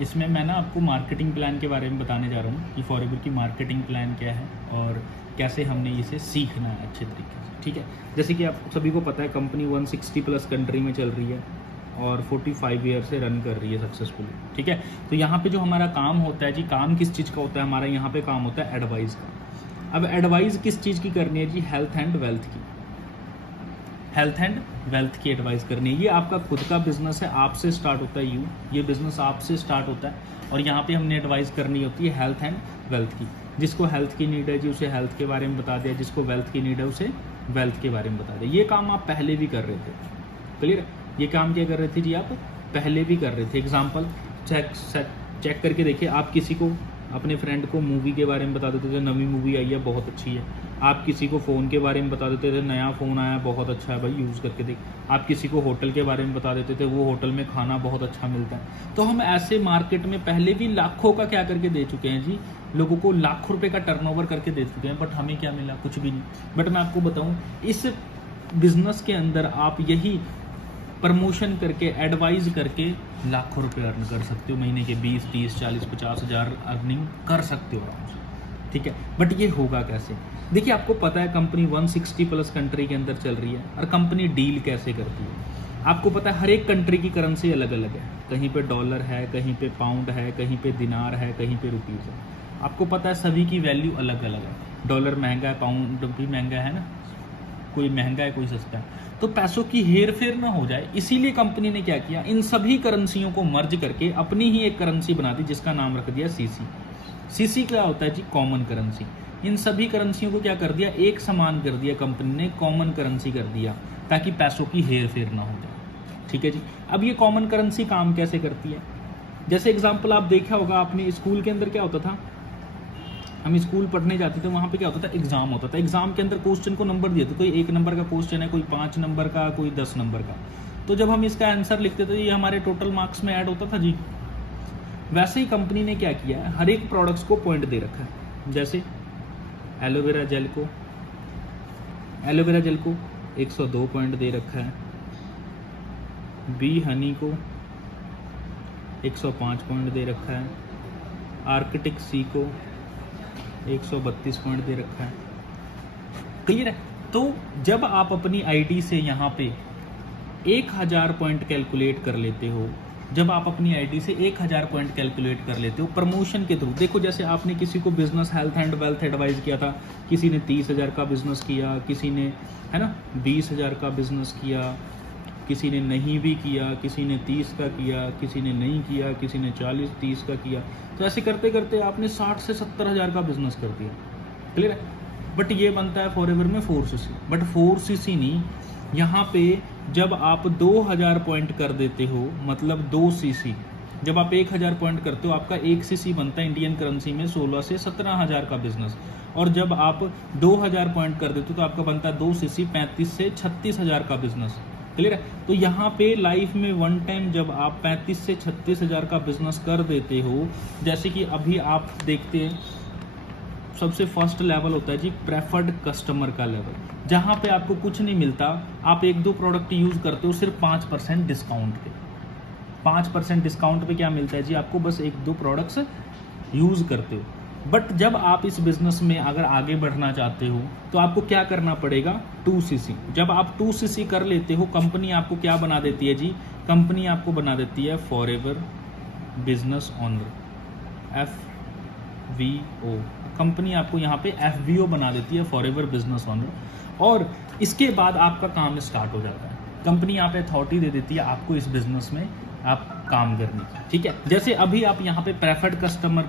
इसमें मैं ना आपको मार्केटिंग प्लान के बारे में बताने जा रहा हूँ कि फॉरएवर की मार्केटिंग प्लान क्या है और कैसे हमने इसे सीखना है अच्छे तरीके से। ठीक है, जैसे कि आप सभी को पता है कंपनी 160 प्लस कंट्री में चल रही है और 45 ईयर से रन कर रही है सक्सेसफुली। ठीक है, तो यहाँ पे जो हमारा काम होता है जी, काम किस चीज़ का होता है हमारा यहाँ पे काम होता है एडवाइस का। अब एडवाइस किस चीज़ की करनी है जी, हेल्थ एंड वेल्थ की, हेल्थ एंड वेल्थ की एडवाइस करनी है। ये आपका खुद का बिजनेस है, आपसे स्टार्ट होता है, ये बिजनेस आपसे स्टार्ट होता है और यहाँ पे हमने एडवाइस करनी होती है हेल्थ एंड वेल्थ की। जिसको हेल्थ की नीड है जी उसे हेल्थ के बारे में बता दिया, जिसको वेल्थ की नीड है उसे वेल्थ के बारे में बता दिया। ये काम आप पहले भी कर रहे थे, क्लियर? ये काम क्या कर रहे थे जी, आप पहले भी कर रहे थे। एग्जाम्पल चेक करके देखिए, आप किसी को, अपने फ्रेंड को मूवी के बारे में बता देते थे, नवी मूवी आई है बहुत अच्छी है। आप किसी को फ़ोन के बारे में बता देते थे, नया फ़ोन आया बहुत अच्छा है भाई, यूज़ करके देख। आप किसी को होटल के बारे में बता देते थे, वो होटल में खाना बहुत अच्छा मिलता है। तो हम ऐसे मार्केट में पहले भी लाखों का क्या करके दे चुके हैं जी, लोगों को लाखों रुपए का टर्नओवर करके दे चुके हैं, बट हमें क्या मिला, कुछ भी नहीं। बट मैं आपको बताऊँ, इस बिजनेस के अंदर आप यही प्रमोशन करके, एडवाइज करके लाखों रुपए अर्न कर सकते हो। महीने के 20, 30, 40, 50 हज़ार अर्निंग कर सकते हो आराम से। ठीक है, बट ये होगा कैसे? देखिए, आपको पता है कंपनी 160 प्लस कंट्री के अंदर चल रही है और कंपनी डील कैसे करती है। आपको पता है हर एक कंट्री की करेंसी अलग अलग है, कहीं पे डॉलर है, कहीं पे पाउंड है, कहीं पे दिनार है, कहीं पे रुपीज़ है। आपको पता है सभी की वैल्यू अलग अलग है। डॉलर महंगा है, पाउंड भी महंगा है ना, कोई महंगा है कोई सस्ता है। तो पैसों की हेर फेर ना हो जाए, इसीलिए कंपनी ने क्या किया, इन सभी करेंसियों को मर्ज करके अपनी ही एक करेंसी बना दी, जिसका नाम रख दिया सीसी। सीसी क्या होता है जी, कॉमन करेंसी। इन सभी करेंसियों को क्या कर दिया, एक समान कर दिया कंपनी ने, कॉमन करेंसी कर दिया, ताकि पैसों की हेर फेर ना हो जाए। ठीक है जी। अब ये कॉमन करेंसी काम कैसे करती है? जैसे एग्जाम्पल आप देखा होगा आपने, स्कूल के अंदर क्या होता था, हम स्कूल पढ़ने जाते थे, वहाँ पे क्या होता था, एग्जाम होता था। एग्जाम के अंदर क्वेश्चन को नंबर दिए थे, कोई 1 नंबर का क्वेश्चन है, कोई 5 नंबर का, कोई 10 नंबर का। तो जब हम इसका आंसर लिखते थे, ये हमारे टोटल मार्क्स में ऐड होता था जी। वैसे ही कंपनी ने क्या किया है, हर एक प्रोडक्ट्स को पॉइंट दे रखा है। जैसे एलोवेरा जेल को 102 पॉइंट दे रखा है, बी हनी को 105 पॉइंट दे रखा है, आर्कटिक सी को 132 पॉइंट दे रखा है। क्लियर है? तो जब आप अपनी आईडी से यहाँ पे 1000 पॉइंट कैलकुलेट कर लेते हो, जब आप अपनी आईडी से 1000 पॉइंट कैलकुलेट कर लेते हो प्रमोशन के थ्रू, देखो जैसे आपने किसी को business health and wealth advice किया था, किसी ने 30,000 का बिजनेस किया, किसी ने, है ना, 20,000 का बिजनेस किया, किसी ने नहीं भी किया, किसी ने 30 का किया, किसी ने नहीं किया, किसी ने 40-30 का किया। तो ऐसे करते करते आपने 60 से 70 हज़ार का बिजनेस कर दिया। क्लियर है? बट ये बनता है फॉरएवर में 4cc, बट 4cc नहीं, यहाँ पे जब आप 2000 पॉइंट कर देते हो, मतलब 2cc, जब आप 1000 पॉइंट करते हो, आपका 1cc बनता है इंडियन करेंसी में 16 से 17 हज़ार का बिजनेस। और जब आप 2000 पॉइंट कर देते हो तो आपका बनता है 2cc 35 से 36 हज़ार का बिजनेस। क्लियर है? तो यहाँ पे लाइफ में वन टाइम जब आप 35 से 36 हज़ार का बिजनेस कर देते हो, जैसे कि अभी आप देखते हैं, सबसे फर्स्ट लेवल होता है जी प्रेफर्ड कस्टमर का लेवल, जहाँ पे आपको कुछ नहीं मिलता, आप 1-2 प्रोडक्ट यूज़ करते हो सिर्फ 5% डिस्काउंट पे। 5% डिस्काउंट पे क्या मिलता है जी आपको, बस 1-2 प्रोडक्ट्स यूज़ करते हो। बट जब आप इस बिजनेस में अगर आगे बढ़ना चाहते हो तो आपको क्या करना पड़ेगा, 2cc। जब आप 2cc कर लेते हो, कंपनी आपको क्या बना देती है जी, कंपनी आपको बना देती है forever business owner, FVO। Company आपको यहाँ पे FVO बना देती है, फॉरएवर बिजनेस ओनर। और इसके बाद आपका काम स्टार्ट हो जाता है। कंपनी यहाँ पे अथॉरिटी दे देती है आपको इस बिजनेस में आप काम करने की। ठीक है, जैसे अभी आप यहाँ पे प्रेफर्ड कस्टमर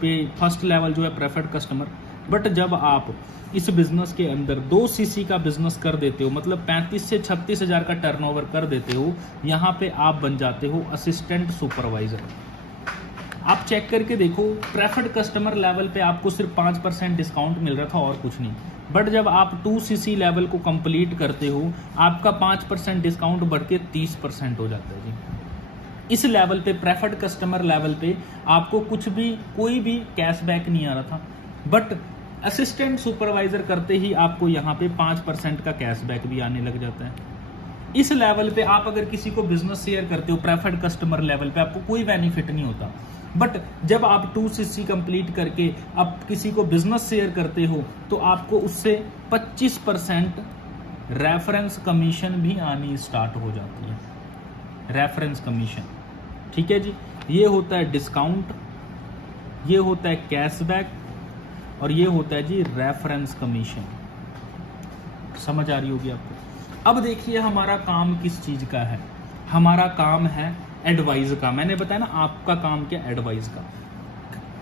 पे फर्स्ट लेवल जो है प्रेफर्ड कस्टमर, बट जब आप इस बिजनेस के अंदर 2cc का बिजनेस कर देते हो, मतलब 35 से 36 हज़ार का टर्नओवर कर देते हो, यहाँ पे आप बन जाते हो असिस्टेंट सुपरवाइजर। आप चेक करके देखो, प्रेफर्ड कस्टमर लेवल पे आपको सिर्फ 5% डिस्काउंट मिल रहा था और कुछ नहीं। बट जब आप 2cc लेवल को कंप्लीट करते हो, आपका 5% डिस्काउंट बढ़ के 30% हो जाता है जी। इस लेवल पे, प्रेफर्ड कस्टमर लेवल पे, आपको कुछ भी, कोई भी कैशबैक नहीं आ रहा था, बट असिस्टेंट सुपरवाइजर करते ही आपको यहाँ पे 5% का कैशबैक भी आने लग जाता है। इस लेवल पे आप अगर किसी को बिजनेस शेयर करते हो प्रेफर्ड कस्टमर लेवल पे, आपको कोई बेनिफिट नहीं होता। बट जब आप 2cc कंप्लीट करके आप किसी को बिजनेस शेयर करते हो तो आपको उससे 25% रेफरेंस कमीशन भी आनी स्टार्ट हो जाती है, रेफरेंस कमीशन। ठीक है जी, ये होता है डिस्काउंट, ये होता है कैशबैक और ये होता है जी रेफरेंस कमीशन। समझ आ रही होगी आपको। अब देखिए हमारा काम किस चीज का है, हमारा काम है एडवाइस का। मैंने बताया ना आपका काम क्या, एडवाइस का।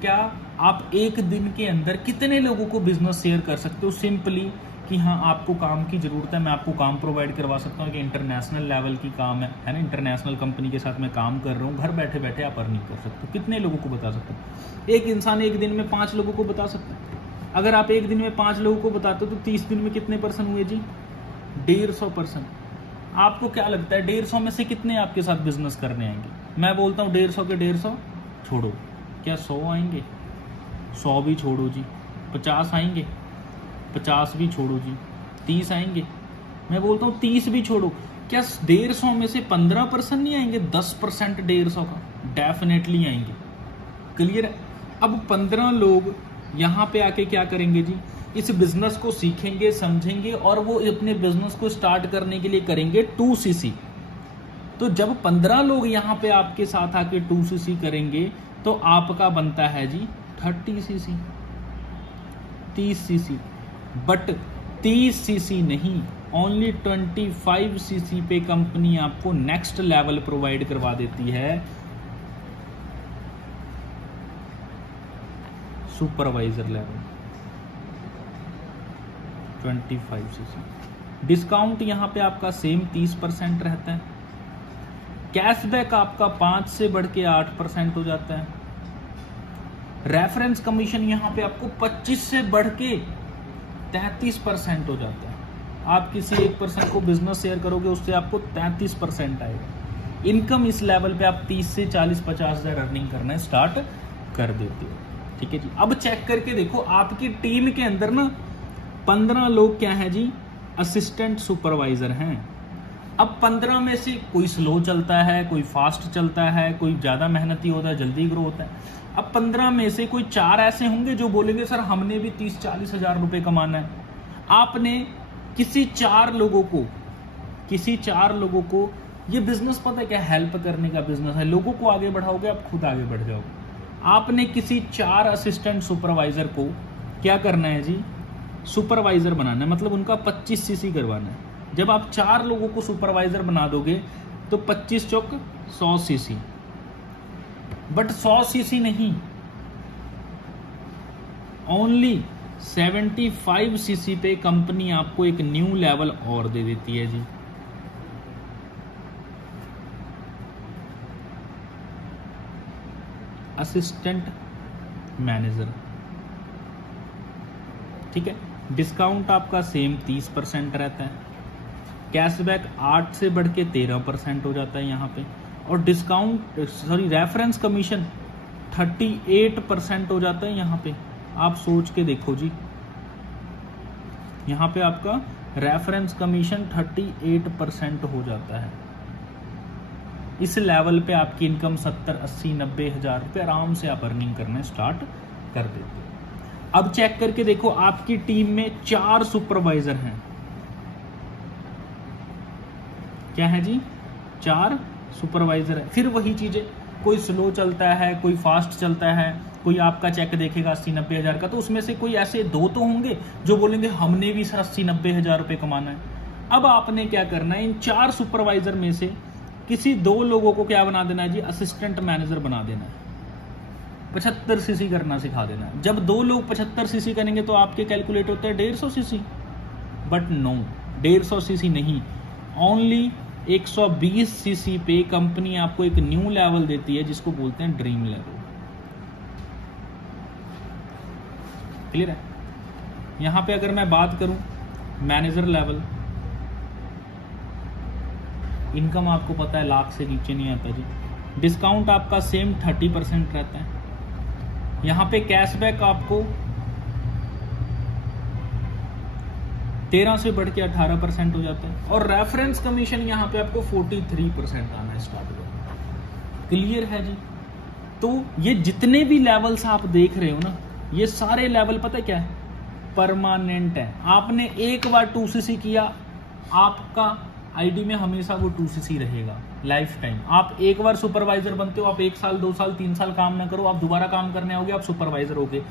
क्या आप एक दिन के अंदर कितने लोगों को बिजनेस शेयर कर सकते हो सिंपली कि हाँ आपको काम की जरूरत है, मैं आपको काम प्रोवाइड करवा सकता हूँ कि इंटरनेशनल लेवल की काम है ना, इंटरनेशनल कंपनी के साथ मैं काम कर रहा हूँ, घर बैठे बैठे आप अर्निंग कर सकते हो। कितने लोगों को बता सकते हो? एक इंसान एक दिन में 5 लोगों को बता सकता है। अगर आप एक दिन में 5 लोगों को बताते हो तो 30 दिन में कितने पर्सन हुए जी? 150%। आपको क्या लगता है 150 में से कितने आपके साथ बिजनेस करने आएंगे? मैं बोलता हूँ 150 के 150 छोड़ो, क्या 100 आएंगे? 100 भी छोड़ो जी, 50 आएंगे? 50 भी छोड़ो जी, 30 आएंगे? मैं बोलता हूँ 30 भी छोड़ो, क्या 150 में से 15% नहीं आएंगे? 10% 150 का डेफिनेटली आएंगे। क्लियर है? अब 15 लोग यहाँ पे आके क्या करेंगे जी? इस बिजनेस को सीखेंगे, समझेंगे और वो अपने बिजनेस को स्टार्ट करने के लिए करेंगे 2cc। तो जब 15 लोग यहाँ पे आपके साथ आके 2cc करेंगे तो आपका बनता है जी 30cc, 30cc। बट 30cc नहीं, ओनली 25cc पे कंपनी आपको नेक्स्ट लेवल प्रोवाइड करवा देती है, सुपरवाइजर लेवल 25cc। डिस्काउंट यहाँ पे आपका सेम 30% रहता है। कैशबैक आपका 5 से बढ़ के 8% हो जाता है। रेफरेंस कमीशन यहाँ पे आपको 25 से बढ़ के 33% हो जाता है। आप किसी एक पर्सन को बिजनेस शेयर करोगे उससे आपको 33% आएगा। इनकम इस लेवल पे आप 30 से 40-50 हज़ार अर्निंग करना स्टार्ट कर देते हो। ठीक है जी। अब चेक करके देखो आपकी टीम के अंदर ना 15 लोग क्या है जी? असिस्टेंट सुपरवाइजर हैं। अब 15 में से कोई स्लो चलता है, कोई फास्ट चलता है, कोई ज़्यादा मेहनती होता है, जल्दी ग्रो होता है। अब 15 में से कोई 4 ऐसे होंगे जो बोलेंगे सर हमने भी 30-40 हज़ार रुपये कमाना है। आपने किसी 4 लोगों को ये बिजनेस पता है क्या, हेल्प करने का बिजनेस है। लोगों को आगे बढ़ाओगे आप खुद आगे बढ़ जाओगे। आपने किसी 4 असिस्टेंट सुपरवाइजर को क्या करना है जी? सुपरवाइजर बनाना है, मतलब उनका 25cc करवाना है। जब आप 4 लोगों को सुपरवाइजर बना दोगे तो 25 चौक 100cc। बट 100cc नहीं, ओनली 75cc पे कंपनी आपको एक न्यू लेवल और दे देती है जी। Assistant manager. ठीक है। डिस्काउंट आपका सेम 30% रहता है। कैशबैक 8 से बढ़ के 13% हो जाता है यहाँ पे। और रेफरेंस कमीशन 38% हो जाता है यहाँ पे। आप सोच के देखो जी, यहाँ पे आपका रेफरेंस कमीशन 38% हो जाता है। इस लेवल पे आपकी इनकम 70-80-90 हज़ार रुपये आराम से आप अर्निंग करना स्टार्ट कर देते हो। अब चेक करके देखो आपकी टीम में 4 सुपरवाइजर हैं। क्या है जी? 4 सुपरवाइजर है। फिर वही चीजें, कोई स्लो चलता है, कोई फास्ट चलता है, कोई आपका चेक देखेगा 80-90 हज़ार का, तो उसमें से कोई ऐसे 2 तो होंगे जो बोलेंगे हमने भी सर 80-90 हज़ार रुपये कमाना है। अब आपने क्या करना है, इन 4 सुपरवाइजर में से किसी 2 लोगों को क्या बना देना है जी? असिस्टेंट मैनेजर बना देना है। 75cc करना सिखा देना है। जब 2 लोग 75cc करेंगे तो आपके कैलकुलेट होते हैं 150cc। बट नो, 150cc नहीं, ओनली 120cc पे कंपनी आपको एक न्यू लेवल देती है जिसको बोलते हैं ड्रीम लेवल। क्लियर है? यहां पे अगर मैं बात करूं मैनेजर लेवल, इनकम आपको पता है लाख से नीचे नहीं आता जी। डिस्काउंट आपका सेम 30% रहता है। यहाँ पे कैशबैक आपको 13 से बढ़ के 18% हो जाता है, और रेफरेंस कमीशन यहाँ पे आपको 43% आना स्टार्ट होगा। क्लियर है जी? तो ये जितने भी लेवल्स आप देख रहे हो ना, ये सारे लेवल पता है क्या है, परमानेंट है। आपने एक बार 2cc किया, आपका आईडी में हमेशा वो 2cc रहेगा लाइफ टाइम। आप एक बार सुपरवाइजर बनते हो, आप 1 साल 2 साल 3 साल काम ना करो, आप दोबारा काम करने आओगे, आप सुपरवाइजर होगे।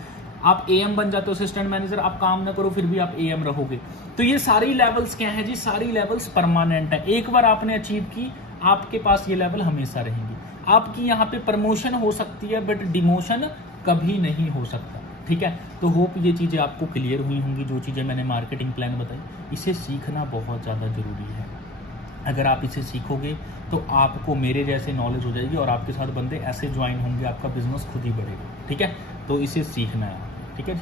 आप एएम बन जाते हो, असिस्टेंट मैनेजर, आप काम ना करो फिर भी आप एएम रहोगे। तो ये सारी लेवल्स क्या है जी, सारी लेवल्स परमानेंट है। एक बार आपने अचीव की, आपके पास ये लेवल हमेशा रहेंगी। आपकी यहाँ पे प्रमोशन हो सकती है बट डिमोशन कभी नहीं हो सकता। ठीक है, तो होप ये चीज़ें आपको क्लियर हुई होंगी। जो चीज़ें मैंने मार्केटिंग प्लान बताई, इसे सीखना बहुत ज़्यादा ज़रूरी है। अगर आप इसे सीखोगे तो आपको मेरे जैसे नॉलेज हो जाएगी और आपके साथ बंदे ऐसे ज्वाइन होंगे, आपका बिजनेस खुद ही बढ़ेगा। ठीक है, तो इसे सीखना है। ठीक है जी।